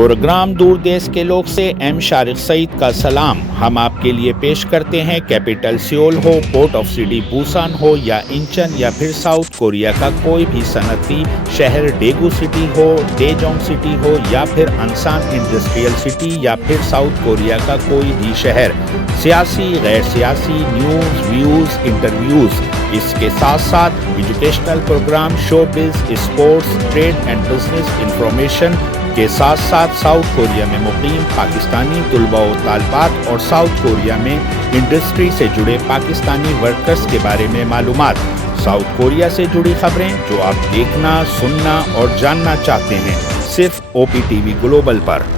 प्रोग्राम दूर देश के लोग से एम शारिक सईद का सलाम। हम आपके लिए पेश करते हैं कैपिटल सियोल हो, पोर्ट ऑफ सिटी बुसान हो या इंचन या फिर साउथ कोरिया का कोई भी सनती शहर डेगू सिटी हो, डेजोंग सिटी हो या फिर अंसान इंडस्ट्रियल सिटी या फिर साउथ कोरिया का कोई भी शहर। सियासी, गैर सियासी, न्यूज़, व्यूज़, इंटरव्यूज़, इसके साथ साथ educational program, showbiz, sports, trade and business information के साथ साथ साउथ कोरिया में मुकीम पाकिस्तानी तलबा व तालिबात और साउथ कोरिया में इंडस्ट्री से जुड़े पाकिस्तानी वर्कर्स के बारे में मालूमात। साउथ कोरिया से जुड़ी खबरें जो आप देखना, सुनना और जानना चाहते हैं, सिर्फ OPTV ग्लोबल पर।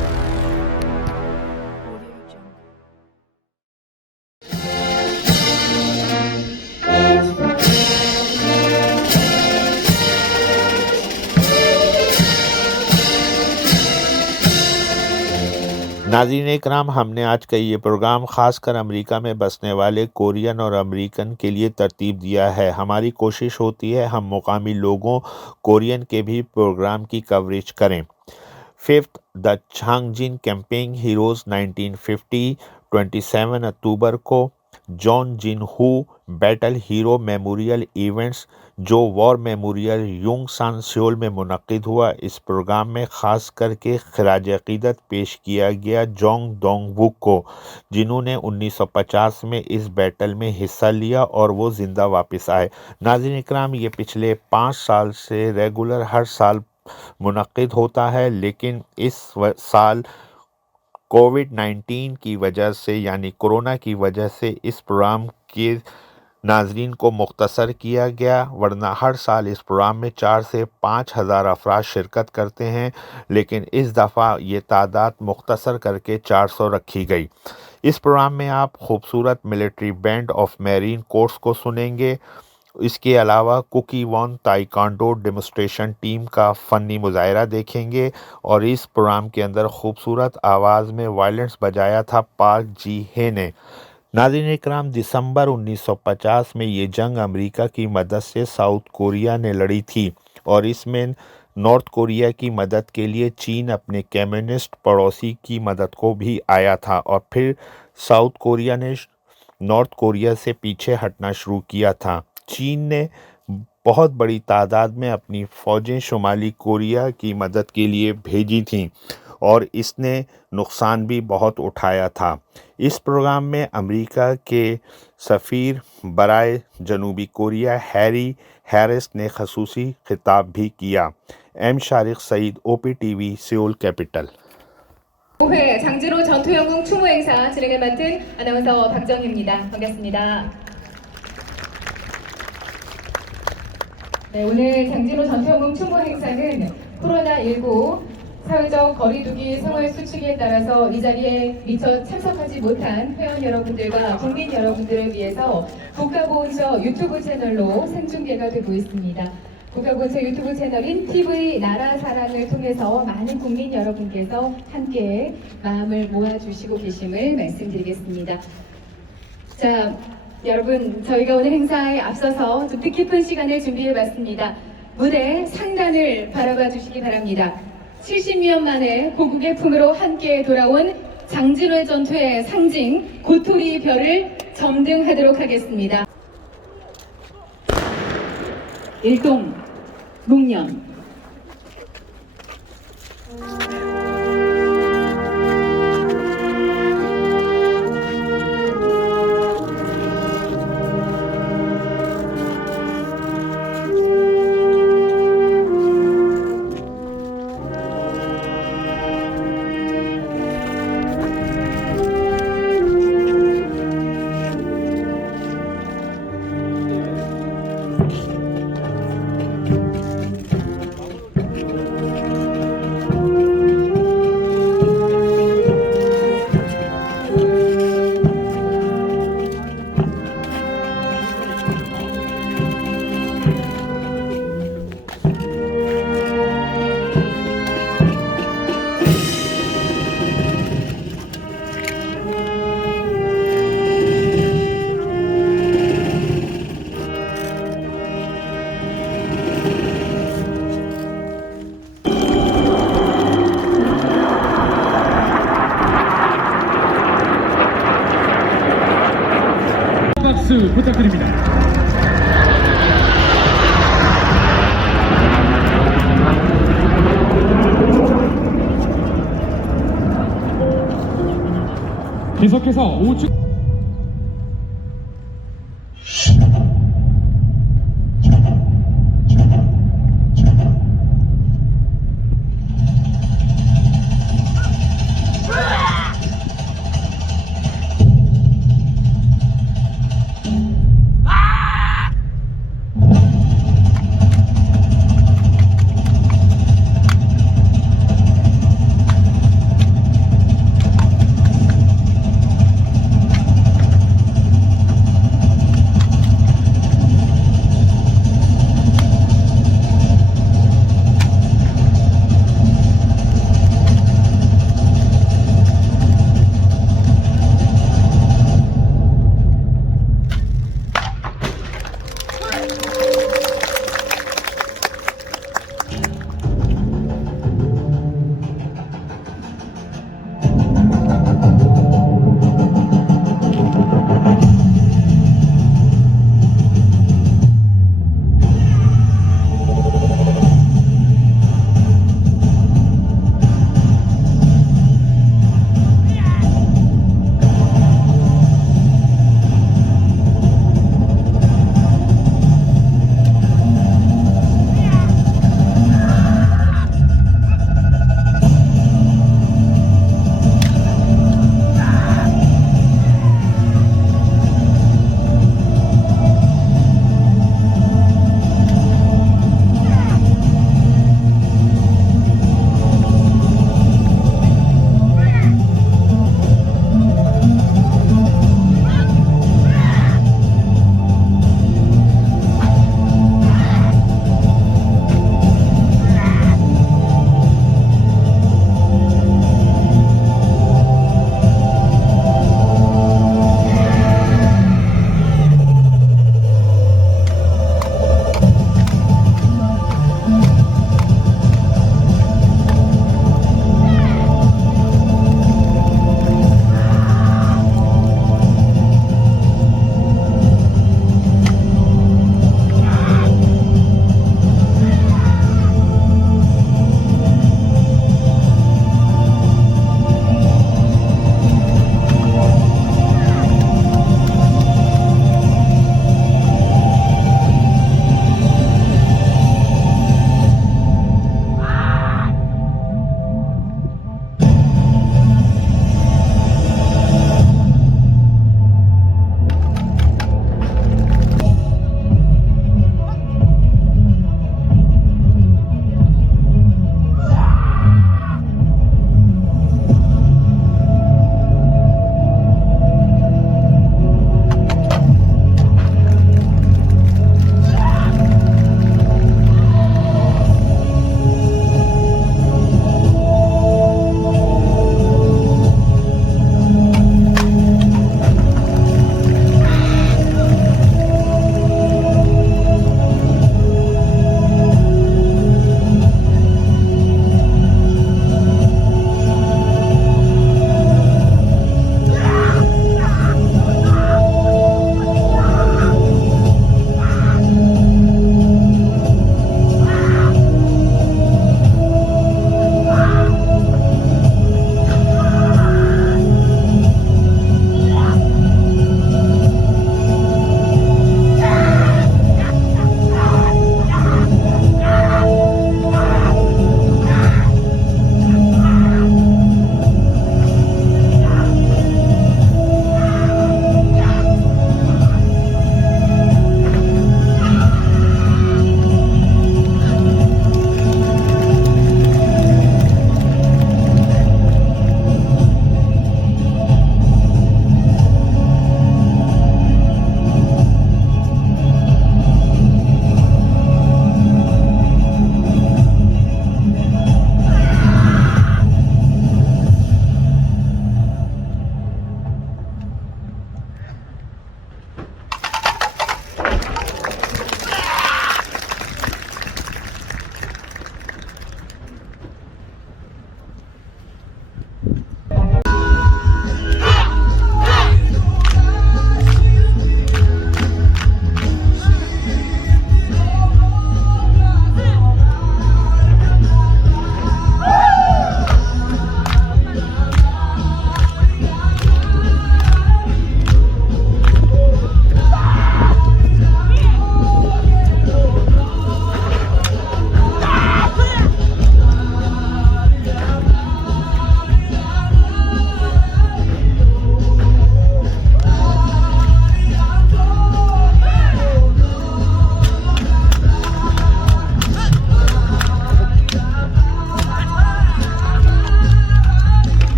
नाज़रीन इकराम, हमने आज का ये प्रोग्राम ख़ासकर अमेरिका में बसने वाले कोरियन और अमेरिकन के लिए तरतीब दिया है। हमारी कोशिश होती है हम मुकामी लोगों कोरियन के भी प्रोग्राम की कवरेज करें। 5th द चांगजिन कैंपेन हीरोज़ 1950 27 अक्टूबर को जॉन जिन हू बैटल हीरो मेमोरियल इवेंट्स जो वॉर मेमोरियल योंगसान सियोल में मुनक्किद हुआ। इस प्रोग्राम में ख़ास करके खराज अक़ीदत पेश किया गया जोंग दोंग वुक को, जिन्होंने 1950 में इस बैटल में हिस्सा लिया और वो ज़िंदा वापस आए। नाज़रीन इकराम, ये पिछले 5 साल से रेगुलर हर साल मुनक्किद होता है, लेकिन इस साल कोविड-19 की वजह से यानी कोरोना की वजह से इस प्रोग्राम के नाजरीन को मुख्तसर किया गया, वरना हर साल इस प्रोग्राम में 4 से 5 हज़ार अफराद शिरकत करते हैं, लेकिन इस दफ़ा ये तादाद मुख्तसर करके 400 रखी गई। इस प्रोग्राम में आप खूबसूरत military band of marine corps को सुनेंगे। इसके अलावा Kukkiwon taekwondo demonstration team का फ़नी मुजाहरा देखेंगे और इस प्रोग्राम के अंदर खूबसूरत आवाज़ में वायलेंस बजाया था पार्क जी हे ने। नाज़रीन इकराम, दिसंबर 1950 में ये जंग अमेरिका की मदद से साउथ कोरिया ने लड़ी थी और इसमें नॉर्थ कोरिया की मदद के लिए चीन अपने कम्युनिस्ट पड़ोसी की मदद को भी आया था और फिर साउथ कोरिया ने नॉर्थ कोरिया से पीछे हटना शुरू किया था। चीन ने बहुत बड़ी तादाद में अपनी फ़ौजें शुमाली कोरिया की मदद के लिए भेजी थीं और इसने नुकसान भी बहुत उठाया था। इस प्रोग्राम में अमेरिका के सफ़ीर बराए जनूबी कोरिया हैरी हैरिस ने खसूसी खिताब भी किया। M Shariq Saeed, OPTV Seoul capital. 5회 장지로 전투영웅 추모 행사 진행을 맡은 아나운서 박정희입니다. 반갑습니다. 네, 오늘 장지로 전투영웅 추모 행사는 코로나19 사회적 거리두기 생활 수칙에 따라서 이 자리에 미처 참석하지 못한 회원 여러분들과 국민 여러분들을 위해서 국가보훈처 유튜브 채널로 생중계가 되고 있습니다. 국가보훈처 유튜브 채널인 TV 나라 사랑을 통해서 많은 국민 여러분께서 함께 마음을 모아주시고 계심을 말씀드리겠습니다. 자, 여러분, 저희가 오늘 행사에 앞서서 좀 뜻깊은 시간을 준비해봤습니다. 무대 상단을 바라봐 주시기 바랍니다. 70년 만에 고국의 품으로 함께 돌아온 장진호 전투의 상징 고토리 별을 점등하도록 하겠습니다. 일동 목련 부탁드립니다. 계속해서 우측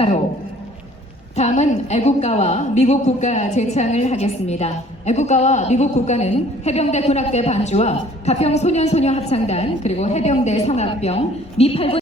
바로 다음은 애국가와 미국 국가 제창을 하겠습니다. 애국가와 미국 국가는 해병대 군악대 반주와 가평 소년소녀 합창단 그리고 해병대 성악병 미8군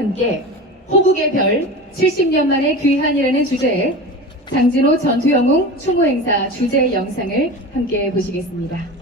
함께 호국의 별 70년 만의 귀한이라는 주제의 장진호 전투영웅 추모행사 주제 영상을 함께 보시겠습니다.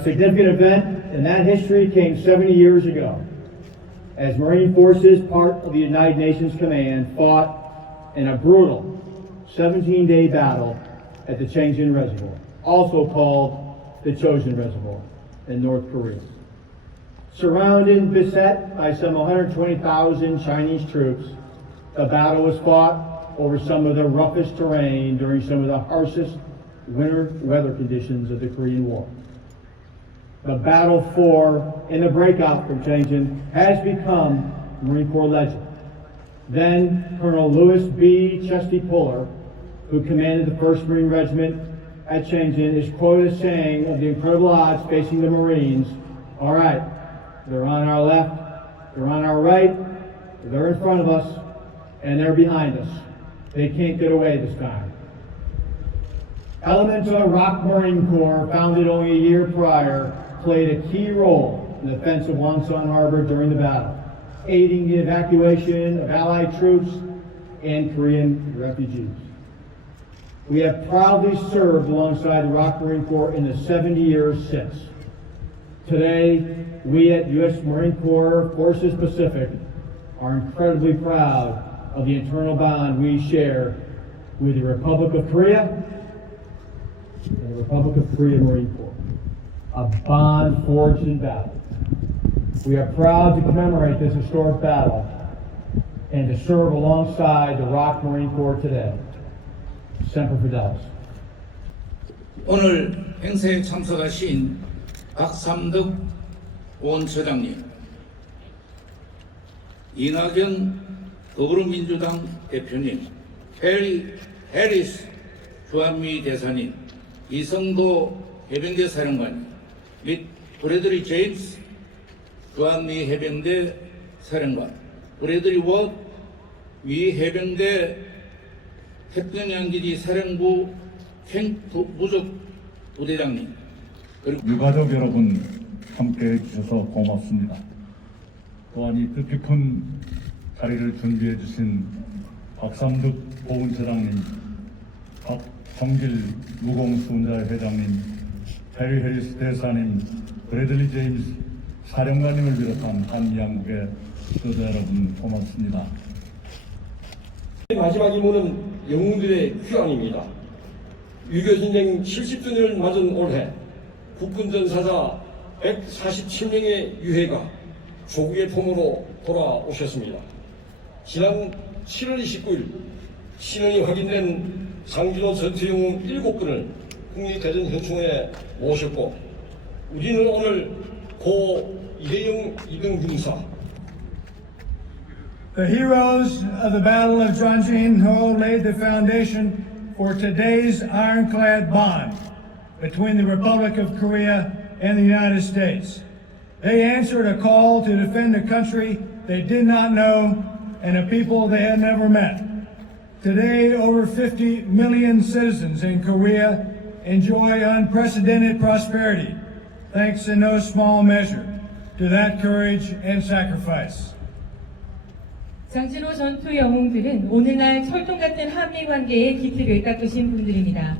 A significant event in that history came 70 years ago as Marine Forces, part of the United Nations Command, fought in a brutal 17-day battle at the Changjin Reservoir, also called the Chosin Reservoir in North Korea. Surrounded and beset by some 120,000 Chinese troops, the battle was fought over some of the roughest terrain during some of the harshest winter weather conditions of the Korean War. The Battle for and the breakout from Changjin has become Marine Corps legend. Then Colonel Lewis B. Chesty Puller, who commanded the 1st Marine Regiment at Changjin, is quoted as saying of the incredible odds facing the Marines, all right, they're on our left, they're on our right, they're in front of us, and they're behind us. They can't get away this time. Elemental Rock Marine Corps, founded only a year prior, played a key role in the defense of Wonsan Harbor during the battle, aiding the evacuation of Allied troops and Korean refugees. We have proudly served alongside the Rock Marine Corps in the 70 years since. Today, we at U.S. Marine Corps Forces Pacific are incredibly proud of the internal bond we share with the Republic of Korea and the Republic of Korea Marine Corps, a bond forged in battle. We are proud to commemorate this historic battle and to serve alongside the Rock Marine Corps today. Semper Fidelis. 오늘 행사에 참석하신 박삼덕 원처장님, 이낙연 더불어민주당 대표님, 해리 해리스 주한미 대사님, 이성도 해병대 사령관님 및 브래들리 제임스 주한미 해병대 사령관, 브래들리 워 미 해병대 태평양기지 사령부 캠프 무적 부대장님, 그리고 유가족 여러분 함께해 주셔서 고맙습니다. 또한 이 뜻깊은 자리를 준비해 주신 박삼득 보훈처장님, 박정길 무공수운자 회장님, 해리 해리스 대사님, 브래들리 제임스 사령관님을 비롯한 한미양국의 지도자 여러분 고맙습니다. 마지막 임무는 영웅들의 휴양입니다. 6.25 전쟁 70주년을 맞은 올해 국군전사자 147명의 유해가 조국의 품으로 돌아오셨습니다. 지난 7월 29일 신원이 확인된 장준호 전투영웅 7분을 국립대전현충원에 모셨고, 우리는 오늘 고 이대영 2등 중사, The heroes of the Battle of Janjin-ho laid the foundation for today's ironclad bond between the Republic of Korea and the United States. They answered a call to defend a country they did not know and a people they had never met. Today, over 50 million citizens in Korea enjoy unprecedented prosperity, thanks in no small measure to that courage and sacrifice. 장진호 전투 영웅들은 오늘날 철통 같은 한미 관계의 기틀을 닦으신 분들입니다.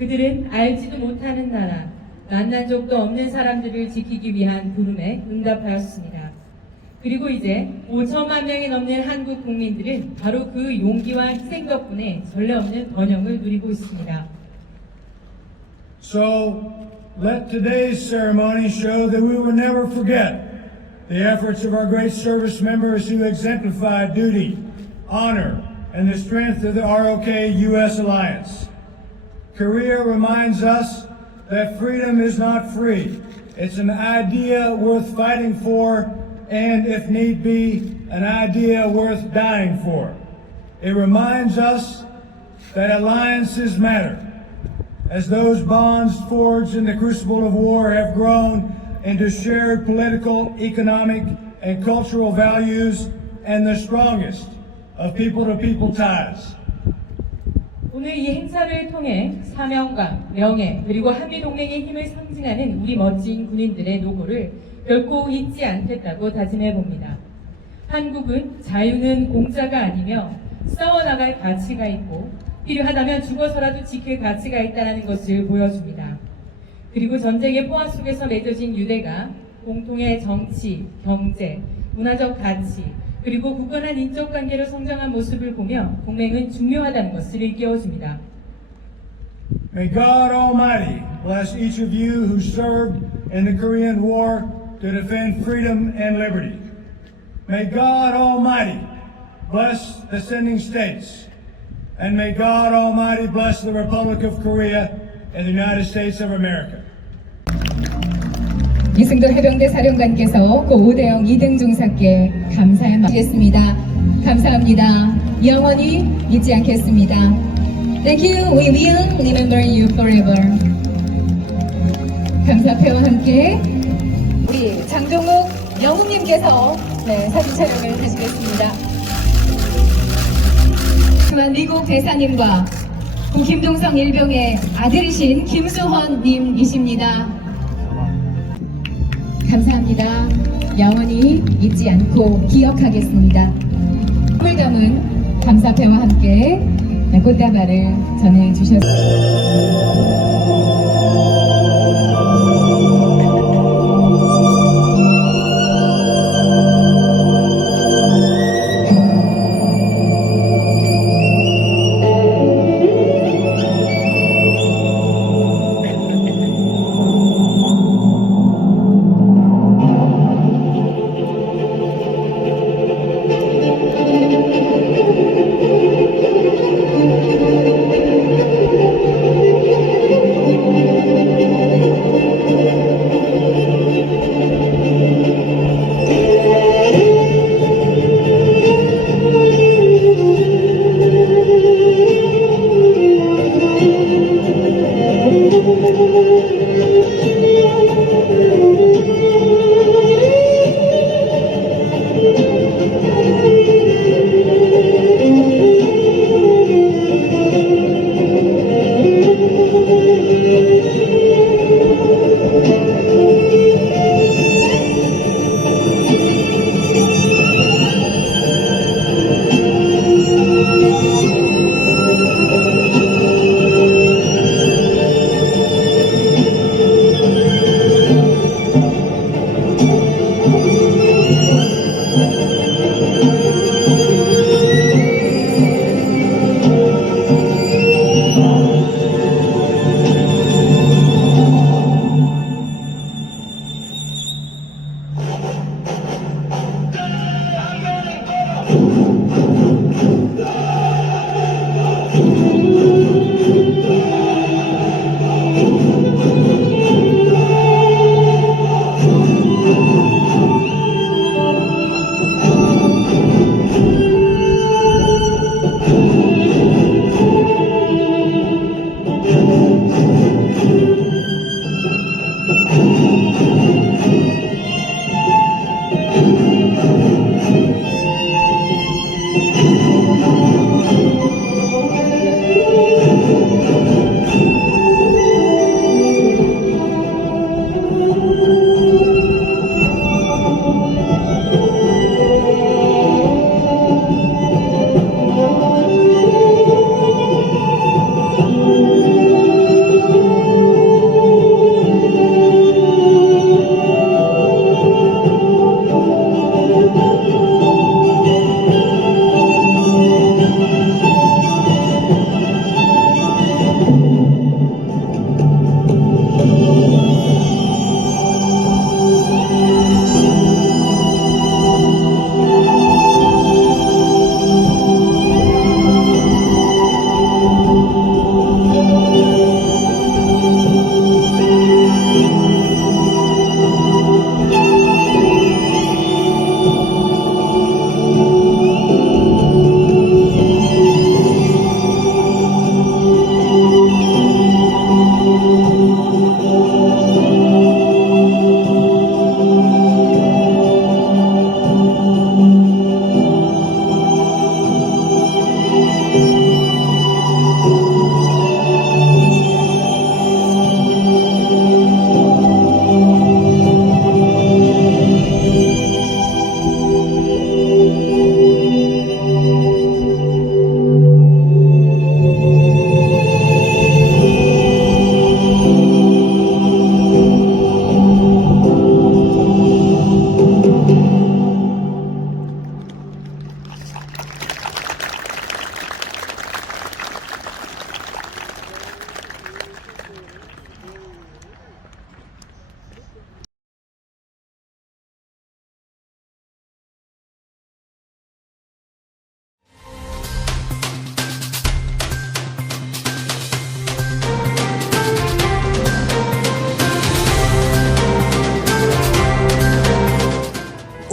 그들은 알지도 못하는 나라, 만난 적도 없는 사람들을 지키기 위한 부름에 응답하였습니다. 그리고 이제 5천만 명이 넘는 한국 국민들은 바로 그 용기와 희생 덕분에 전례 없는 번영을 누리고 있습니다. So, let today's ceremony show that we will never forget the efforts of our great service members who exemplified duty, honor, and the strength of the ROK-U.S. alliance. Korea reminds us that freedom is not free. It's an idea worth fighting for, and if need be, an idea worth dying for. It reminds us that alliances matter, as those bonds forged in the crucible of war have grown into shared political, economic, and cultural values and the strongest of people-to-people ties. 오늘 이 행사를 통해 사명감, 명예, 그리고 한미동맹의 힘을 상징하는 우리 멋진 군인들의 노고를 결코 잊지 않겠다고 다짐해 봅니다. 한국은 자유는 공짜가 아니며 싸워나갈 가치가 있고 필요하다면 죽어서라도 지킬 가치가 있다는 것을 보여줍니다. 그리고 전쟁의 포화 속에서 맺어진 유대가 공통의 정치, 경제, 문화적 가치, 그리고 굳건한 인적 관계로 성장한 모습을 보며 동맹은 중요하다는 것을 일깨워줍니다. May God Almighty bless each of you who served in the Korean War to defend freedom and liberty. May God Almighty bless the sending states, and may God Almighty bless the Republic of Korea and the United States of America. 이승도 해병대 사령관께서 고 오대영 2등 중사께 감사의 말씀드리겠습니다. 감사합니다. 영원히 잊지 않겠습니다. Thank you. We will remember you forever. 감사패와 함께 우리 장동욱 영웅님께서 사진 촬영을 하시겠습니다. 또한 미국 대사님과 고 김동성 일병의 아들이신 김수헌 님이십니다. 감사합니다. 영원히 잊지 않고 기억하겠습니다. 꿈을 담은 감사패와 함께 꽃다발을 전해주셨습니다.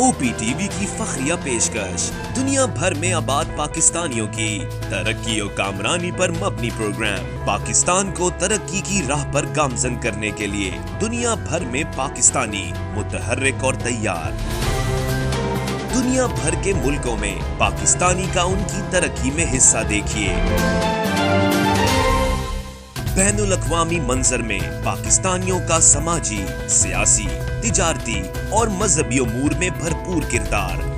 OPTV की फखरिया पेशकश दुनिया भर में आबाद पाकिस्तानियों की तरक्की और कामरानी पर मबनी प्रोग्राम पाकिस्तान को तरक्की की राह पर गामजन करने के लिए दुनिया भर में पाकिस्तानी मुतहर्रिक और तैयार। दुनिया भर के मुल्कों में पाकिस्तानी का उनकी तरक्की में हिस्सा देखिए। बैनुल अक़वामी मंजर में पाकिस्तानियों का समाजी, सियासी, तिजारती और मजहबी उमूर में भरपूर किरदार